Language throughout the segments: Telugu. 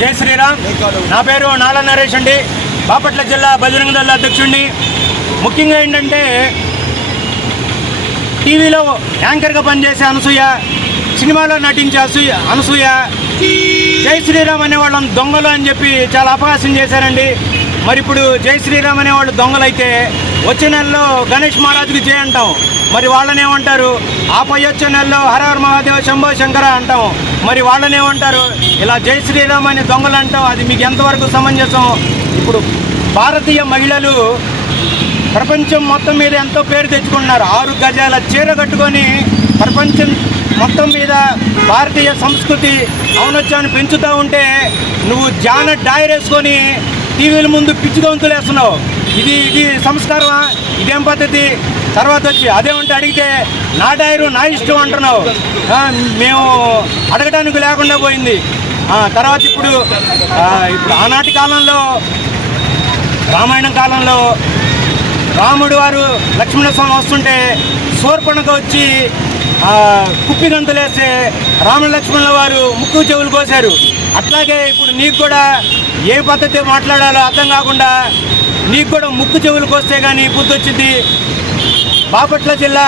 జై శ్రీరామ్. నా పేరు నాల నరేష్ అండి, బాపట్ల జిల్లా బజరంగ దళ అధ్యక్షుడిని. ముఖ్యంగా ఏంటంటే టీవీలో యాంకర్గా పనిచేసే అనసూయ, సినిమాలో నటించే అనసూయ జై శ్రీరామ్ అనేవాళ్ళం దొంగలు అని చెప్పి చాలా అపహాస్యం చేశారండి. మరి ఇప్పుడు జై శ్రీరామ్ అనేవాళ్ళు దొంగలైతే వచ్చే నెలలో గణేష్ మహారాజుకి జై అంటాం, మరి వాళ్ళని ఏమంటారు? ఆపై వచ్చే నెలలో హరహర మహాదేవ శంభో శంకర అంటాం, మరి వాళ్ళని ఏమంటారు? ఇలా జై శ్రీరామ్ అని దొంగలు అంటాం. అది మీకు ఎంతవరకు సమంజసం? ఇప్పుడు భారతీయ మహిళలు ప్రపంచం మొత్తం మీద ఎంతో పేరు తెచ్చుకుంటున్నారు. 6 గజాల చీర కట్టుకొని ప్రపంచం మొత్తం మీద భారతీయ సంస్కృతి ఔన్నత్యాన్ని పెంచుతూ ఉంటే నువ్వు జాన డైర్ వేసుకొని టీవీల ముందు పిచ్చి గొంతులు వేస్తున్నావు. ఇది సంస్కారమా? ఇదేం పద్ధతి? తర్వాత వచ్చి అదేమంటే అడిగితే నా డైరు నా ఇష్టం అంటున్నావు. మేము అడగడానికి లేకుండా పోయింది. తర్వాత ఇప్పుడు ఆనాటి కాలంలో, రామాయణం కాలంలో రాముడు వారు లక్ష్మణస్వామి వస్తుంటే శూర్పణఖ వచ్చి కుప్పి గంతులేస్తే రామ లక్ష్మణుల వారు ముక్కు చెవులు కోశారు. అట్లాగే ఇప్పుడు నీకు కూడా ఏ పద్ధతి మాట్లాడాలో అర్థం కాకుండా నీకు కూడా ముక్కు చెవులు కోస్తే కానీ బుద్ధి వచ్చింది. బాపట్ల జిల్లా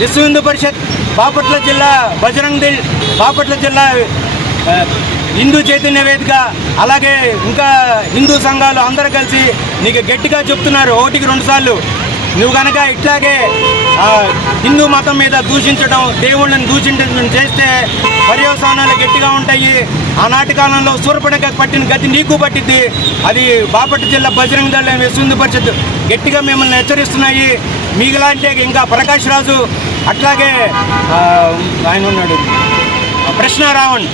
విశ్వ హిందూ పరిషత్, బాపట్ల జిల్లా బజరంగ దళ్, బాపట్ల జిల్లా హిందూ చైతన్య వేదిక, అలాగే ఇంకా హిందూ సంఘాలు అందరూ కలిసి నీకు గట్టిగా చెప్తున్నారు 1కి 2 సార్లు. నువ్వు కనుక ఇట్లాగే హిందూ మతం మీద దూషించడం, దేవుళ్ళని దూషించడం చేస్తే పర్యవసానాలు గట్టిగా ఉంటాయి. ఆనాటి కాలంలో శూర్పణఖ పట్టిన గతి నీకు పట్టిద్ది. అది బాపట్ల జిల్లా బజరంగ దళ విశ్వ హిందూ పరిషత్ గట్టిగా మిమ్మల్ని హెచ్చరిస్తున్నాయి. మీకులాంటి ఇంకా ప్రకాష్ రాజు, అట్లాగే ఆయన ఉన్నాడు కృష్ణారావణ్,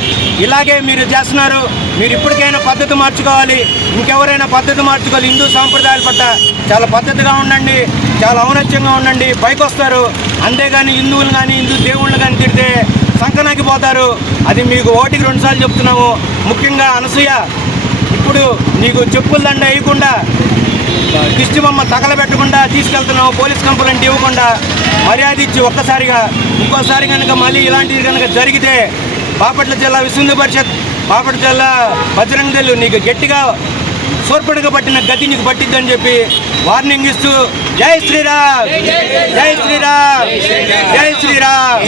ఇలాగే మీరు చేస్తున్నారు. మీరు ఇప్పటికైనా పద్ధతి మార్చుకోవాలి. ఇంకెవరైనా పద్ధతి మార్చుకోవాలి. హిందూ సాంప్రదాయాల పట్ల చాలా పద్ధతిగా ఉండండి, చాలా ఔన్నత్యంగా ఉండండి. పైకి వస్తారు. అంతేగాని హిందువులు కానీ హిందూ దేవుళ్ళు కానీ తిడితే సంకనాకి పోతారు. అది మీకు 1కి 2 సార్లు చెప్తున్నాము. ముఖ్యంగా అనసూయ, ఇప్పుడు నీకు చెప్పుల దండ వేయకుండా, దిష్టి బొమ్మ తగలబెట్టకుండా తీసుకెళ్తున్నావు, పోలీస్ కంప్లైంట్ ఇవ్వకుండా మర్యాద ఇచ్చి ఒక్కసారిగా, ఇంకోసారి కనుక మళ్ళీ ఇలాంటివి కనుక జరిగితే బాపట్ల జిల్లా విశ్వ హిందూ పరిషత్, బాపట్ల జిల్లా బజరంగ దళ్ నీకు గట్టిగా శూర్పణఖ పట్టిన గతి నీకు పట్టిద్దని చెప్పి వార్నింగ్ ఇస్తూ జై శ్రీరామ్, జై శ్రీరామ్, జై శ్రీరామ్.